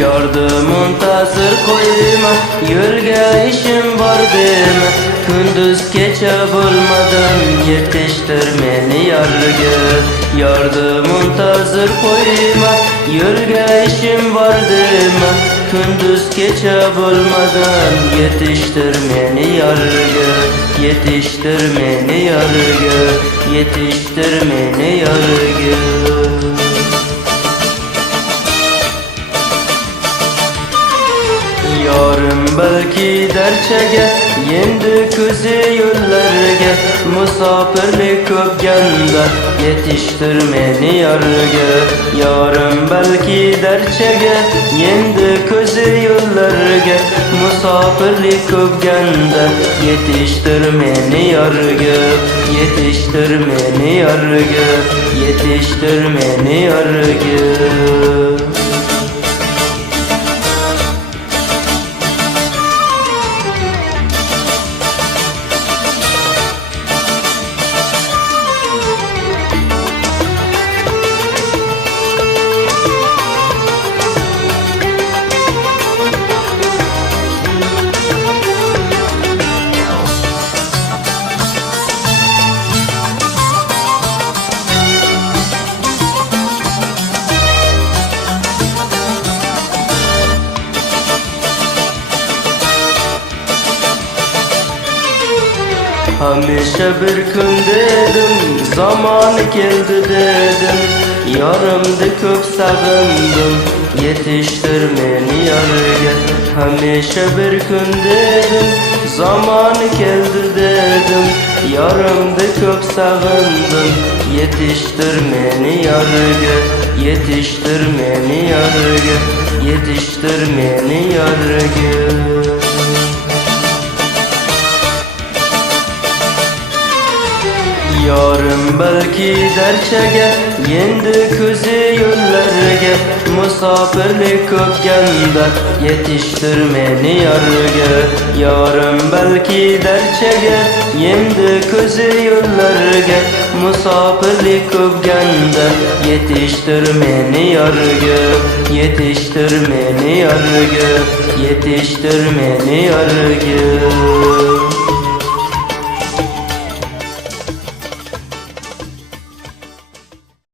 Yardımın tasir koyma, yo'lga işim var deme. Gündüz gece bulmadan yetiştir meni yargı. Yardımın tasir koyma, yo'lga işim var deme. Gündüz gece bulmadan yetiştir meni yargı. Yetiştir meni yargı. Yetiştir meni yargı. Yarım belki derçege, yendi küzü yollarga. Musafirlik köpganda, yetiştir meni yargı. Yarım belki derçege, yendi küzü yollarga. Musafirlik köpganda, yetiştir meni yargı. Yetiştir meni yargı. Yetiştir meni yargı. Hamisha bir kun dedim, zaman keldi dedim. Yarımdı köp sagındım, yetiştir meni yargı. Hamisha bir kun dedim, zaman keldi dedim. Yarımdı köp sagındım, yetiştir meni yargı. Yetiştir meni yargı. Yetiştir meni yargı. Yarım belki derçege, yendi küzü yollarga. Musafirlik köpganda, yetiştir meni yargı. Yarım belki derçege, yendi küzü yollarga. Musafirlik köpganda, yetiştir meni yargı. Yetiştir meni yargı. Yetiştir meni yargı.